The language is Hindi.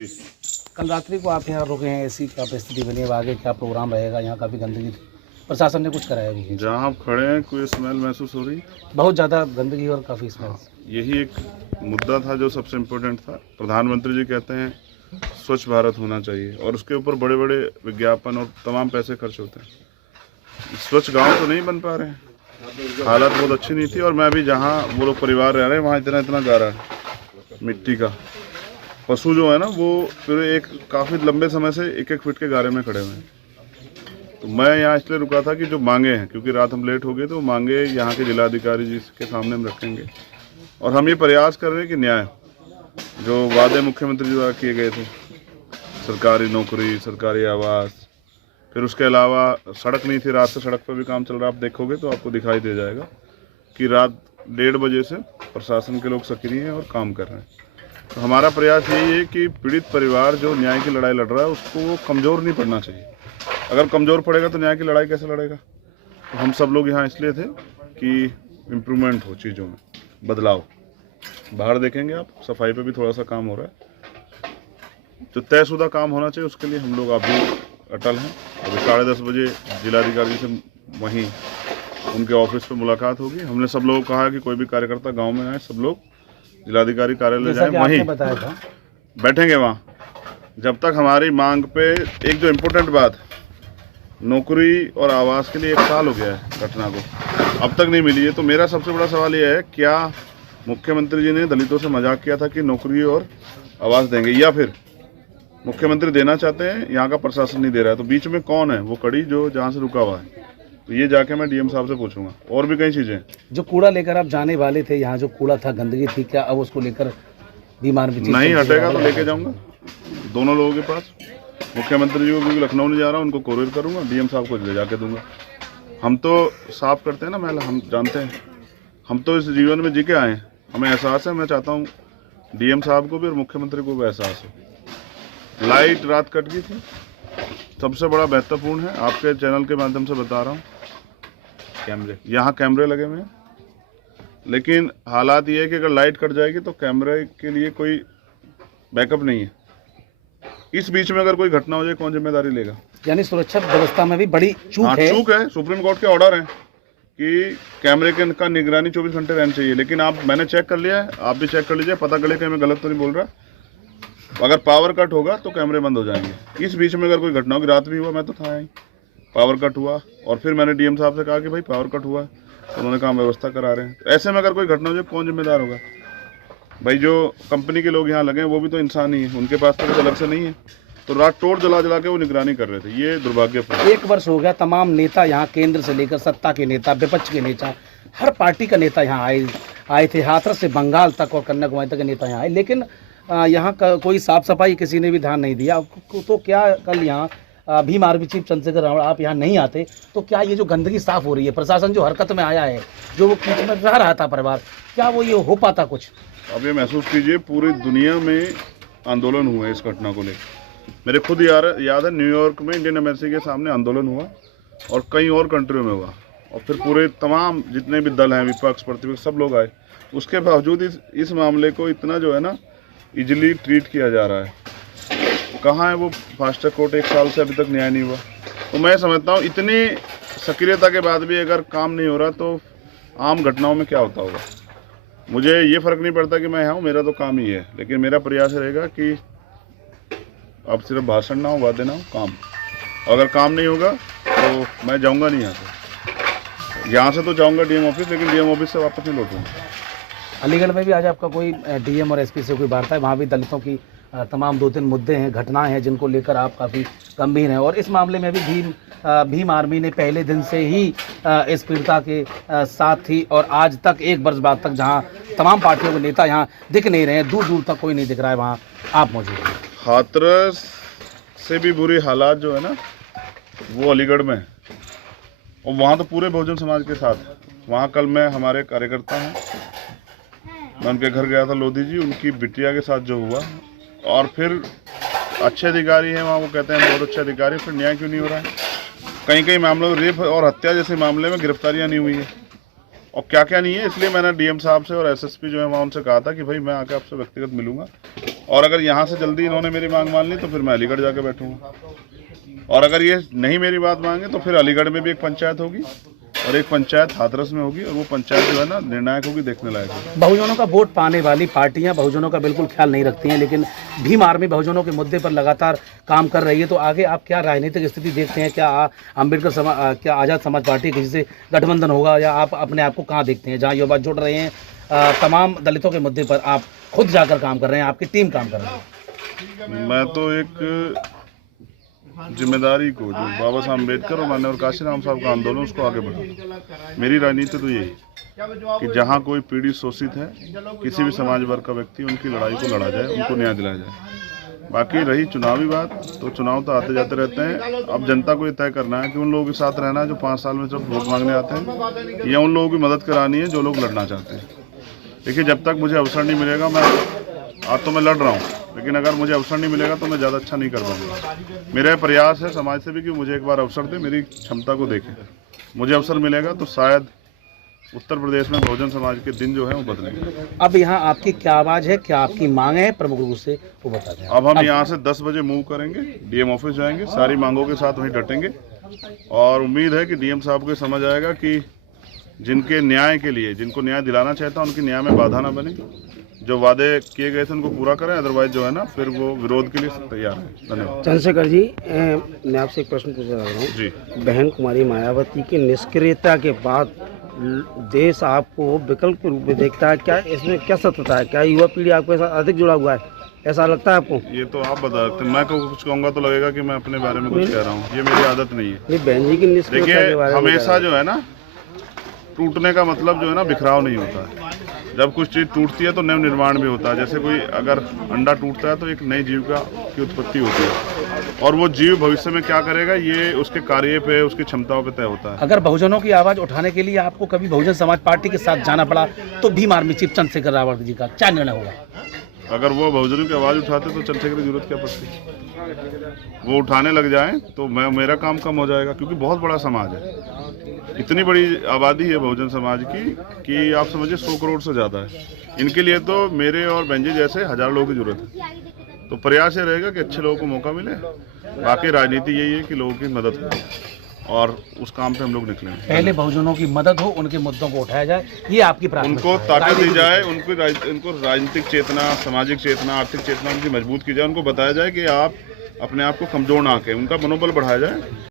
कल रात्रि को आप यहाँ रुके हैं, ऐसी क्या परिस्थिति बनी है, आगे क्या प्रोग्राम रहेगा? यहाँ काफ़ी गंदगी थी, प्रशासन ने कुछ कराया भी है? जहाँ आप खड़े हैं कोई स्मेल महसूस हो रही? बहुत ज़्यादा गंदगी और काफ़ी स्मेल। यही एक मुद्दा था जो सबसे इम्पोर्टेंट था। प्रधानमंत्री जी कहते हैं स्वच्छ भारत होना चाहिए और उसके ऊपर बड़े बड़े विज्ञापन और तमाम पैसे खर्च होते हैं। स्वच्छ गांव तो नहीं बन पा रहे हैं, हालत बहुत अच्छी नहीं थी। और मैं भी जहाँ वो लोग परिवार रह रहे हैं वहाँ इतना इतना गारा है मिट्टी का। पशु जो है ना वो फिर एक काफ़ी लंबे समय से एक एक फीट के गारे में खड़े हुए हैं। तो मैं यहाँ इसलिए रुका था कि जो मांगे हैं, क्योंकि रात हम लेट हो गए तो मांगे यहाँ के जिलाधिकारी जी के सामने हम रखेंगे। और हम ये प्रयास कर रहे हैं कि न्याय जो वादे मुख्यमंत्री द्वारा किए गए थे, सरकारी नौकरी, सरकारी आवास, फिर उसके अलावा सड़क नहीं थी, रात से सड़क पर भी काम चल रहा है। आप देखोगे तो आपको दिखाई दे जाएगा कि रात 1:30 बजे से प्रशासन के लोग सक्रिय हैं और काम कर रहे हैं। तो हमारा प्रयास यही है कि पीड़ित परिवार जो न्याय की लड़ाई लड़ रहा है उसको वो कमज़ोर नहीं पड़ना चाहिए। अगर कमज़ोर पड़ेगा तो न्याय की लड़ाई कैसे लड़ेगा? तो हम सब लोग यहाँ इसलिए थे कि इम्प्रूवमेंट हो चीज़ों में, बदलाव। बाहर देखेंगे आप, सफाई पे भी थोड़ा सा काम हो रहा है। जो तयशुदा काम होना चाहिए उसके लिए हम लोग आप भी अटल हैं। अभी 10:30 बजे जिलाधिकारी से वहीं उनके ऑफिस पे मुलाकात होगी। हमने सब लोगों को कहा है कि कोई भी कार्यकर्ता गांव में आए, सब लोग जिलाधिकारी कार्यालय जाएं, वहीं बताया था बैठेंगे वहाँ जब तक हमारी मांग पे। एक जो इम्पोर्टेंट बात, नौकरी और आवास के लिए 1 साल हो गया है घटना को, अब तक नहीं मिली है। तो मेरा सबसे बड़ा सवाल यह है, क्या मुख्यमंत्री जी ने दलितों से मजाक किया था कि नौकरी और आवास देंगे, या फिर मुख्यमंत्री देना चाहते हैं, यहाँ का प्रशासन नहीं दे रहा है? तो बीच में कौन है वो कड़ी जो जहाँ से रुका हुआ है? तो ये जाके मैं डीएम साहब से पूछूंगा। और भी कई चीज़ें। जो कूड़ा लेकर आप जाने वाले थे, यहाँ जो कूड़ा था, गंदगी थी, क्या अब उसको लेकर बीमार भी नहीं हटेगा तो लेके जाऊंगा दोनों लोगों के पास। मुख्यमंत्री जी को क्योंकि लखनऊ नहीं जा रहा, उनको कोरियर करूंगा, डीएम साहब को ले जाके दूंगा। हम तो साफ करते हैं ना मैला, हम जानते हैं, हम तो इस जीवन में जी के आए हैं, हमें एहसास है। मैं चाहता हूँ डीएम साहब को भी और मुख्यमंत्री को भी एहसास हो। लाइट रात कट गई थी, सबसे बड़ा महत्वपूर्ण है, आपके चैनल के माध्यम से बता रहा हूँ, कैमरे, यहाँ कैमरे लगे हुए हैं। लेकिन हालात ये है कि अगर लाइट कट जाएगी तो कैमरे के लिए कोई बैकअप नहीं है। इस बीच में अगर कोई घटना हो जाए कौन जिम्मेदारी लेगा? यानी सुरक्षा व्यवस्था में भी बड़ी चूक है। चूक है। सुप्रीम कोर्ट के ऑर्डर है कि कैमरे का निगरानी 24 घंटे रहनी चाहिए। लेकिन मैंने चेक कर लिया है, आप भी चेक कर लीजिए, पता करिए कि मैं गलत तो नहीं बोल रहा। अगर पावर कट होगा तो कैमरे बंद हो जाएंगे। इस बीच में अगर कोई घटना होगी, रात भी हुआ, मैं तो था ही, पावर कट हुआ और फिर मैंने डीएम साहब से कहा कि भाई पावर कट हुआ, उन्होंने कहा व्यवस्था करा रहे हैं। तो ऐसे में अगर कोई घटना हो जाए कौन जिम्मेदार होगा? भाई जो कंपनी के लोग यहाँ लगे हैं वो भी तो इंसान ही है, उनके पास तो कुछ अलग से नहीं है। तो रात टोर जला जला के वो निगरानी कर रहे थे, ये दुर्भाग्यपूर्ण। 1 वर्ष हो गया, तमाम नेता यहाँ, केंद्र से लेकर सत्ता के नेता, विपक्ष के नेता, हर पार्टी का नेता यहाँ आए थे। हाथरस से बंगाल तक और कन्याकुमारी तक के नेता यहाँ आए, लेकिन यहाँ का कोई साफ सफाई किसी ने भी ध्यान नहीं दिया। तो क्या कल यहाँ भीम आर्मी चीफ चंद्रशेखर रावत आप यहाँ नहीं आते तो क्या ये जो गंदगी साफ हो रही है, प्रशासन जो हरकत में आया है, जो वो बीच में रह रहा था परिवार, क्या वो ये हो पाता कुछ? अब ये महसूस कीजिए, पूरी दुनिया में आंदोलन हुए हैं इस घटना को लेकर। मेरे खुद याद है, न्यूयॉर्क में इंडियन एम्बेसी के सामने आंदोलन हुआ और कई और कंट्रियों में हुआ, और फिर पूरे तमाम जितने भी दल हैं, विपक्ष प्रतिपक्ष, सब लोग आए। उसके बावजूद इस मामले को इतना जो है ना इजीली ट्रीट किया जा रहा है। कहाँ है वो फास्ट ट्रैक कोर्ट? 1 साल से अभी तक न्याय नहीं हुआ। तो मैं समझता हूँ इतनी सक्रियता के बाद भी अगर काम नहीं हो रहा तो आम घटनाओं में क्या होता होगा? मुझे ये फ़र्क नहीं पड़ता कि मैं यहाँ हूँ, मेरा तो काम ही है। लेकिन मेरा प्रयास रहेगा कि अब सिर्फ भाषण ना हो, वादे ना हो, काम। अगर काम नहीं होगा तो मैं जाऊँगा नहीं यहाँ से तो जाऊँगा डीएम ऑफिस, लेकिन डीएम ऑफिस से वापस नहीं लौटूँगा। अलीगढ़ में भी आज आपका कोई डीएम और एसपी से कोई वार्ता है? वहाँ भी दलितों की तमाम 2-3 मुद्दे हैं, घटनाएं हैं जिनको लेकर आप काफ़ी गंभीर हैं। और इस मामले में भी भीम आर्मी ने पहले दिन से ही इस पीड़िता के साथ थी, और आज तक 1 वर्ष बाद तक जहाँ तमाम पार्टियों के नेता यहाँ दिख नहीं रहे हैं, दूर दूर तक कोई नहीं दिख रहा है, वहाँ आप मौजूद हैं। हाथरस से भी बुरी हालात जो है ना वो अलीगढ़ में है, और वहाँ तो पूरे बहुजन समाज के साथ है। वहाँ कल मैं, हमारे कार्यकर्ता हैं, मैं उनके घर गया था, लोधी जी, उनकी बिटिया के साथ जो हुआ, और फिर अच्छे अधिकारी हैं वहाँ, वो कहते हैं बहुत अच्छे अधिकारी, फिर न्याय क्यों नहीं हो रहा है? कई मामलों में रेप और हत्या जैसे मामले में गिरफ्तारियाँ नहीं हुई है, और क्या क्या नहीं है। इसलिए मैंने डीएम साहब से और एसएसपी जो है वहाँ उनसे कहा था कि भाई मैं आके आपसे व्यक्तिगत मिलूंगा, और अगर यहाँ से जल्दी इन्होंने मेरी मांग मान ली तो फिर मैं अलीगढ़ जाके बैठूंगा, और अगर ये नहीं मेरी बात मांगे तो फिर अलीगढ़ में भी एक पंचायत होगी और एक पंचायत हाथरस में होगी, और वो पंचायत जो है ना निर्णायक होगी, देखने लायक होगी। बहुजनों का वोट पाने वाली पार्टियां बहुजनों का बिल्कुल ख्याल नहीं रखती हैं, लेकिन भीम आर्मी बहुजनों के मुद्दे पर लगातार काम कर रही है। तो आगे आप क्या राजनीतिक स्थिति देखते हैं? क्या अम्बेडकर क्या आज़ाद समाज पार्टी किसी से गठबंधन होगा, या आप अपने आप को कहाँ देखते हैं? जहाँ युवा जुड़ रहे हैं, तमाम दलितों के मुद्दे पर आप खुद जाकर काम कर रहे हैं, आपकी टीम काम कर रही है। मैं तो एक जिम्मेदारी को जो बाबा साहब अम्बेडकर और माननीय काशीराम साहब का आंदोलन, उसको आगे बढ़ाऊं। मेरी राजनीति तो यही कि जहां कोई पीड़ित शोषित है, किसी भी समाज वर्ग का व्यक्ति, उनकी लड़ाई को लड़ा जाए, उनको न्याय दिलाया जाए। बाकी रही चुनावी बात, तो चुनाव तो आते जाते रहते हैं। अब जनता को ये तय करना है कि उन लोगों के साथ रहना है जो 5 साल में जब वोट मांगने आते हैं, या उन लोगों की मदद करानी है जो लोग लड़ना चाहते हैं। देखिए, जब तक मुझे अवसर नहीं मिलेगा, आज तो मैं लड़ रहा हूँ, लेकिन अगर मुझे अवसर नहीं मिलेगा तो मैं ज़्यादा अच्छा नहीं कर पाऊंगा। मेरा प्रयास है समाज से भी कि मुझे एक बार अवसर दे, मेरी क्षमता को देखें। मुझे अवसर मिलेगा तो शायद उत्तर प्रदेश में बहुजन समाज के दिन जो है वो बदलेंगे। अब यहाँ आपकी क्या आवाज़ है, क्या आपकी मांग है प्रमुख रूप से, वो बता दें। अब हम यहाँ से 10 बजे मूव करेंगे, डीएम ऑफिस जाएंगे, सारी मांगों के साथ वहीं डटेंगे, और उम्मीद है कि डीएम साहब को समझ आएगा कि जिनके न्याय के लिए, जिनको न्याय दिलाना चाहता है, उनकी न्याय में बाधा ना बने। जो वादे किए गए थे उनको पूरा करें, अदरवाइज जो है ना फिर वो विरोध के लिए तैयार है। धन्यवाद। चंद्रशेखर जी, मैं आपसे एक प्रश्न पूछना चाह रहा हूँ जी। बहन कुमारी मायावती की निष्क्रियता के बाद देश आपको विकल्प के रूप में देखता है, क्या इसमें क्या सत्यता है? क्या युवा पीढ़ी आपके साथ अधिक जुड़ा हुआ है, ऐसा लगता है आपको? ये तो आप बता सकते हैं। मैं कुछ कहूँगा तो लगेगा कि मैं अपने बारे में कुछ कह रहा हूँ, ये मेरी आदत नहीं है। ये बहन जी की निष्क्रियता के देखिए, बारे में हमेशा जो है ना, टूटने का मतलब जो है ना बिखराव नहीं होता है। जब कुछ चीज़ टूटती है तो नव निर्माण भी होता है। जैसे कोई अगर अंडा टूटता है तो एक नई जीव की उत्पत्ति होती है, और वो जीव भविष्य में क्या करेगा ये उसके कार्य पे, उसकी क्षमताओं पे तय होता है। अगर बहुजनों की आवाज़ उठाने के लिए आपको कभी बहुजन समाज पार्टी के साथ जाना पड़ा तो भीम आर्मी चीफ चंद्रशेखर रावत जी का क्या निर्णय होगा? अगर वो बहुजनों की आवाज़ उठाते तो चंद्रशेखर की जरूरत क्या पड़ती? वो उठाने लग जाएं तो मेरा काम कम हो जाएगा, क्योंकि बहुत बड़ा समाज है। इतनी बड़ी आबादी है बहुजन समाज की कि आप समझिए 100 करोड़ से ज़्यादा है। इनके लिए तो मेरे और बेंजी जैसे 1000 लोगों की जरूरत है। तो प्रयास ये रहेगा कि अच्छे लोगों को मौका मिले। बाकी राजनीति यही है कि लोगों की मदद करें, और उस काम पे हम लोग निकलेंगे। पहले बहुजनों की मदद हो, उनके मुद्दों को उठाया जाए, ये आपकी प्राथमिकता उनको है। ताकत दी जाए, उनको राजनीतिक चेतना, सामाजिक चेतना, आर्थिक चेतना उनकी मजबूत की जाए। उनको बताया जाए कि आप अपने आप को कमजोर ना आके उनका मनोबल बढ़ाया जाए।